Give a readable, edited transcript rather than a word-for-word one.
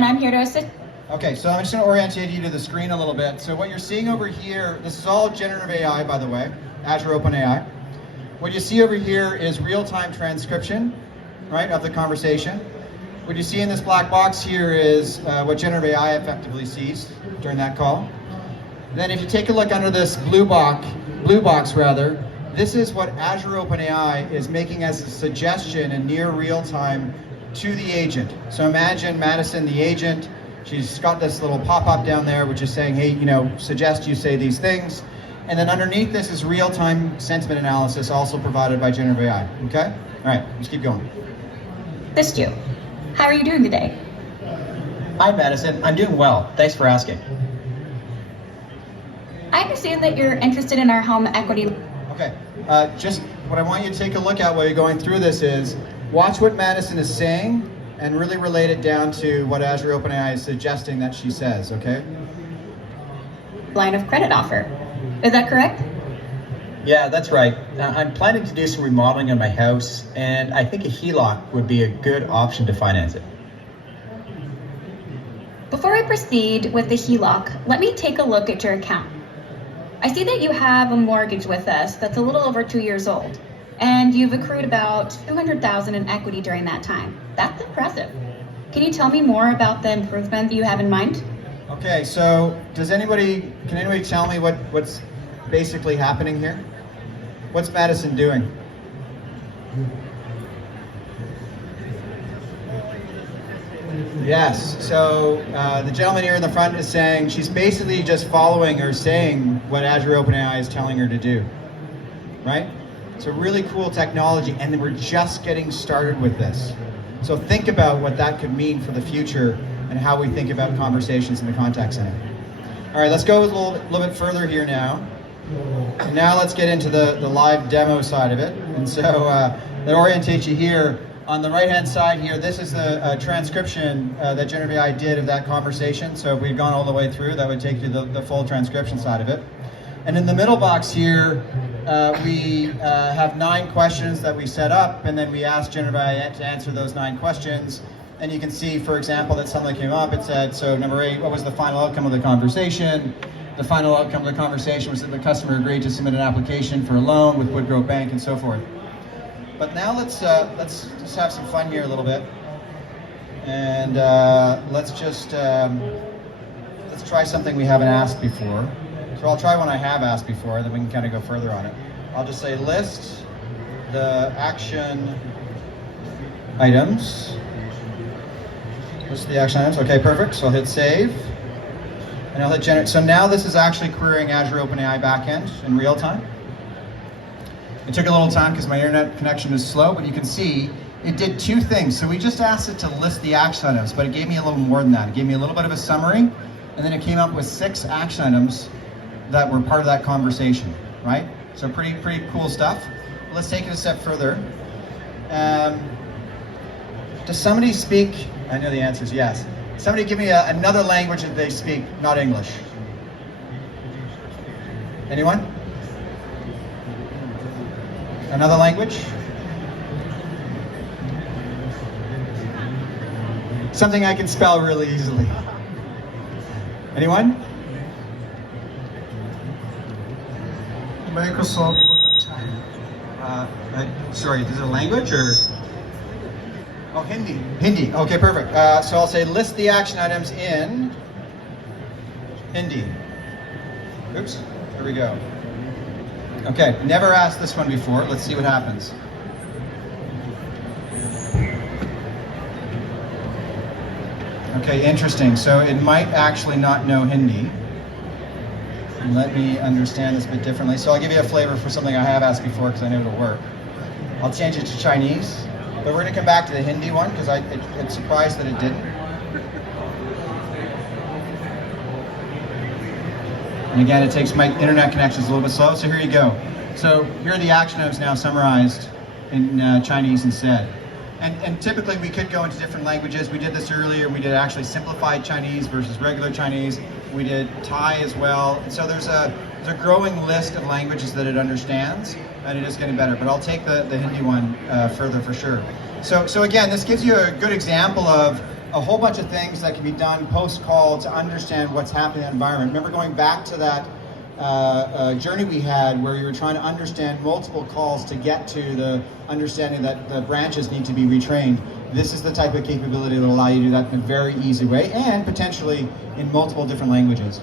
and I'm here to assist. Okay, so I'm just going to orientate you to the screen a little bit. So what you're seeing over here, this is all generative AI, by the way, Azure OpenAI. What you see over here is real-time transcription, right, of the conversation. What you see in this black box here is what generative AI effectively sees during that call. Then if you take a look under this blue box, this is what Azure OpenAI is making as a suggestion in near real time to the agent. So imagine Madison, the agent, she's got this little pop-up down there which is saying, hey, suggest you say these things. And then underneath this is real-time sentiment analysis also provided by generative AI, okay? All right, let's keep going. Assist you. How are you doing today? Hi, Madison. I'm doing well. Thanks for asking. I understand that you're interested in our home equity. Okay, just what I want you to take a look at while you're going through this is watch what Madison is saying and really relate it down to what Azure OpenAI is suggesting that she says, okay? Line of credit offer. Is that correct? Yeah, that's right. I'm planning to do some remodeling on my house, and I think a HELOC would be a good option to finance it. Before I proceed with the HELOC, let me take a look at your account. I see that you have a mortgage with us that's a little over 2 years old, and you've accrued about $200,000 in equity during that time. That's impressive. Can you tell me more about the improvement you have in mind? Okay, so can anybody tell me what's basically happening here? What's Madison doing? Yes, so the gentleman here in the front is saying she's basically just following or saying what Azure OpenAI is telling her to do, right? It's a really cool technology, and we're just getting started with this. So think about what that could mean for the future and how we think about conversations in the contact center. All right, let's go a little bit further here now. And now let's get into the live demo side of it. And so that orientates you here. On the right-hand side here, this is the transcription that generative AI did of that conversation. So if we've gone all the way through, that would take you to the full transcription side of it. And in the middle box here, we have 9 questions that we set up, and then we asked generative AI to answer those 9 questions. And you can see, for example, that something came up. It said, so number 8, what was the final outcome of the conversation? The final outcome of the conversation was that the customer agreed to submit an application for a loan with Woodgrove Bank and so forth. But now let's just have some fun here a little bit, and let's try something we haven't asked before. So I'll try one I have asked before, and then we can kind of go further on it. I'll just say list the action items. List the action items. Okay, perfect. So I'll hit save. And I'll hit generate. So now this is actually querying Azure OpenAI backend in real time. It took a little time because my internet connection is slow, but you can see it did 2 things. So we just asked it to list the action items, but it gave me a little more than that. It gave me a little bit of a summary, and then it came up with 6 action items that were part of that conversation, right? So pretty cool stuff. Let's take it a step further. Does somebody speak? I know the answer is yes. Somebody give me another language that they speak, not English. Anyone? Another language? Something I can spell really easily. Anyone? Microsoft बहुत अच्छा है. Sorry, is it a language or? Oh, Hindi. Hindi. Okay, perfect. So I'll say list the action items in Hindi. Oops. Here we go. Okay, never asked this one before. Let's see what happens. Okay, interesting. So it might actually not know Hindi. Let me understand this a bit differently. So I'll give you a flavor for something I have asked before because I know it'll work. I'll change it to Chinese, but we're going to come back to the Hindi one because it's surprised that it didn't. And again, it takes my internet connections a little bit slow, so here you go. So here are the action items now summarized in Chinese instead. And typically we could go into different languages. We did this earlier. We did actually simplified Chinese versus regular Chinese. We did Thai as well. And so there's a growing list of languages that it understands, and it is getting better. But I'll take the Hindi one further for sure. So again, this gives you a good example of a whole bunch of things that can be done post-call to understand what's happening in the environment. Remember going back to that journey we had where you were trying to understand multiple calls to get to the understanding that the branches need to be retrained. This is the type of capability that will allow you to do that in a very easy way and potentially in multiple different languages.